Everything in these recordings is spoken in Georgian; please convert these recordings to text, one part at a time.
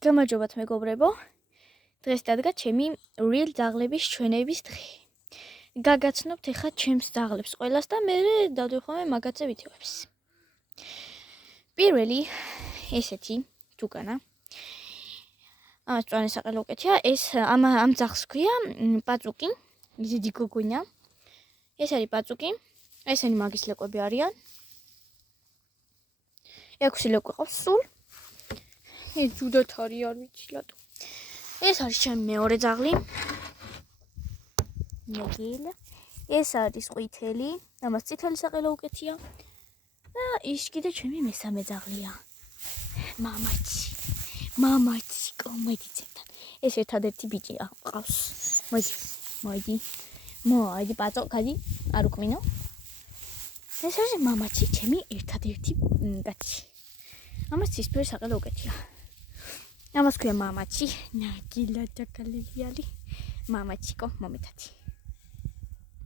გამარჯობათ მეგობრებო. დღეს დადგა ჩემი real ძაღლების ჩვენების დღე. გაგაცნობთ ეხლა ჩემს ძაღლებს ყველას და მე დავდივხომე მაგაცე ვიდეოებს. პირველი ესეთი თუკანა. ამას წვანე საყელო უკეთია. ეს ამ ძაღლს ქვია პაწუკი, დიდი გოგონა. ეს არის პაწუკი. ესენი მაგის ლეკვები არიან. 6 ლეკვი ყავს სულ. ეს ჯუდათ არის, არ ვიცი რატო. ეს არის ჩემი მეორე ძაღლი. ნეგილ. ეს არის ყვითელი, ამას წითელი საყელო უკეთია. და ის კიდე ჩემი მესამე ძაღლია. მამაცი, კომედი ცეთან. ეს ერთადერთი ბიჭია ყავს. მოიდი, პაწუკი, არ უკმინო. ეს არის მამაცი, ჩემი ერთადერთი კაცი. ამას ცისფერი საყელო უკეთია. ამას ქვია მამაცი, ნაგილა ჩაკალელიალი. მამაციკო, მომეთათი.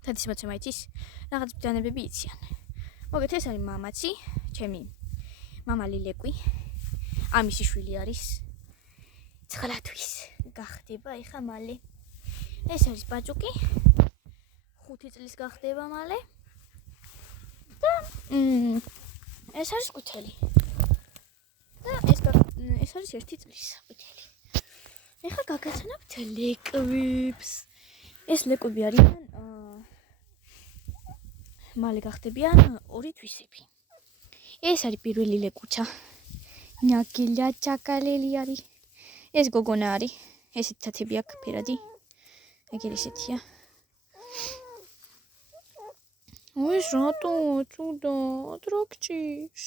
თათის მოცემა იცის, რაღაც ბრძანებები იციან. მოგეთ ეს არის მამაცი, ჩემი მამალი ლეკვი. ამისი შვილი არის. 9 თვის გახდება ეხა მალე. ეს არის პაწუკი. 5 წლის გახდება მალე. და ეს არის ყვითელი. და ეს არის 1 წლის ყვითელი. ეხლა გაგაცნობთ ლეკვებს. ეს ლეკვები არიან მალე გახდებიან 2 თვისები. ეს არის პირველი ლეკვიცა. ნაგილა ჩაკალელი არის. ეს გოგონა არის. ესეთი თათები აქვს ფერადი. ეგ ესეთია. ეს რატო ცუდად როქჩის?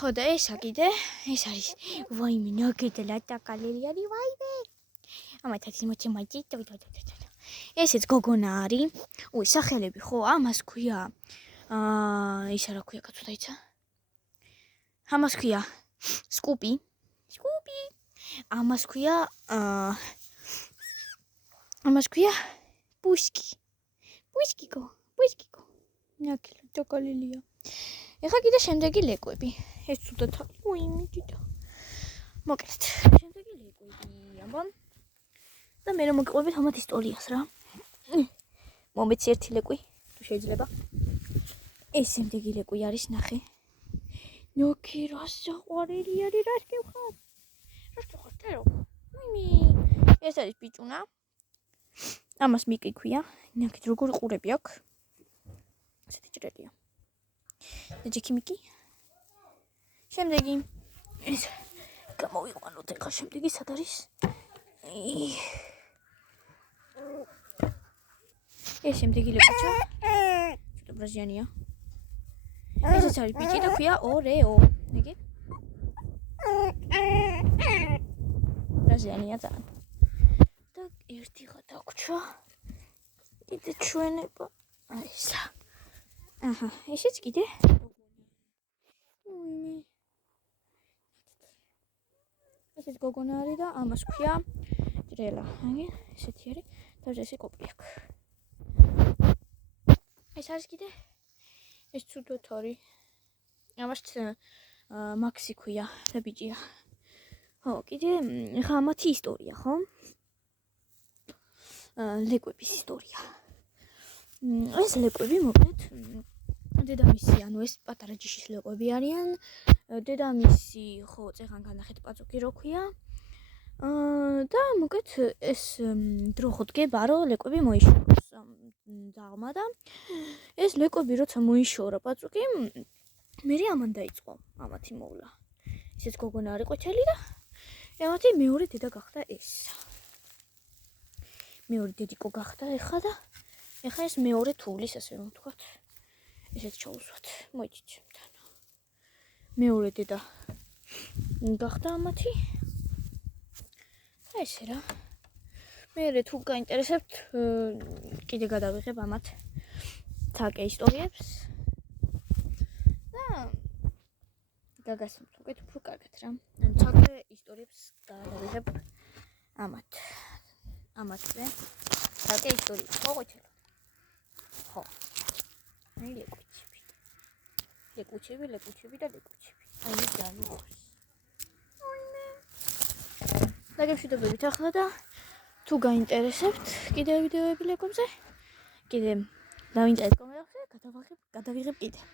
ხო და ესა კიდე, ეს არის ვაიმე ნაგილა ჩაკალელი არის, ვაიმე. ამათაც მოცემა იცით. ესეც გოგონა არის. სახელები ხო, ამას ქვია ისა რა ქვია კაცო დაიცა. ამას ქვია სკუპი. ამას ქვია პუშკიკო. ნაკილა ჩაკალელია. ეხლა კიდე შემდეგი ლეკვები. ეს ცუდად არის, ვაიმე დიდა. მოკეთეთ. შემდეგი ლეკვები ამბობ. და მე რომ მოგყვებით ამათ ისტორიას რა. მომეცი ერთი ლეკვი, თუ შეიძლება. ეს შემდეგი ლეკვი არის, ნახე. ნოკი რა საყვარელი არის, რა შევხარ? ეს არის ბიჭუნა. ამას მიკი ქვია. ნახეთ როგორი ყურები აქვს. ესეთი ჭრელია. ეჯიქი მიკი. შემდეგი ეს გამოვიყვანოთ ეხლა შემდეგი სად არის? ეს შემდეგი ლეკვიცა. ცოტა ბრაზიანია. ეს არის ბიჭი და ქვია ორეო. ნიგე? ბრაზიანია ძალიან. და ერთი ხა დაგვრჩა. კიდე ჩვენება. ესა. ესეც კიდე. ესეც გოგონა არის და ამას ქვია ჭრელა. ესეთი არის. თავზე ესე კოპი აქვს. ეს არის კიდე. ეს ცუდად არის. ამას მაქსი ქვია და ბიჭია. ხო, კიდე ხა მათი ისტორია, ხო? ლეკვების ისტორია. ეს ლეკვები მოკლედ დედამისი, ეს პატარა ჯიშის ლეკვები არიან. დედამისი ხო წეღან განახეთ პაწუკი რო ქვია. და მოკლედ ეს დრო ხო დგება რომ ლეკვები მოიშოროს ძაღლმა და ეს ლეკვები როცა მოიშორა პაწუკი მე ამან დაიწყო ამათი მოვლა. ესეც გოგონა არის ყვითელი და ამათი მეორე დედა გახდა ეს. მეორე დედიკო გახდა ეხა და ეხა ეს მეორე თulis ასე რომ ვთქვათ. ესეც ჩაუსვათ. მოიცით ჩემთან. მეორე დედა გახდა ამათი. ესე რა. მე თუ გაინტერესებთ კიდე გადავიღებ ამათ თაკე ისტორიებს. და გაგასმთ უკეთ უფრო კარგად რა. თაკე ისტორიებს გადავიღებ ამათზე. თაკე ისტორიებს ხო ყვითელი. ხო. მე ლეკვიჩები და ლეკვიჩები. აი ძალიან მოხარს. დაგემშვიდობებით ახლა და თუ გაინტერესებთ კიდევ ვიდეოები ლეკებზე, კიდე დავინტერესებთ კომენტარებში, გადავიღებ კიდე.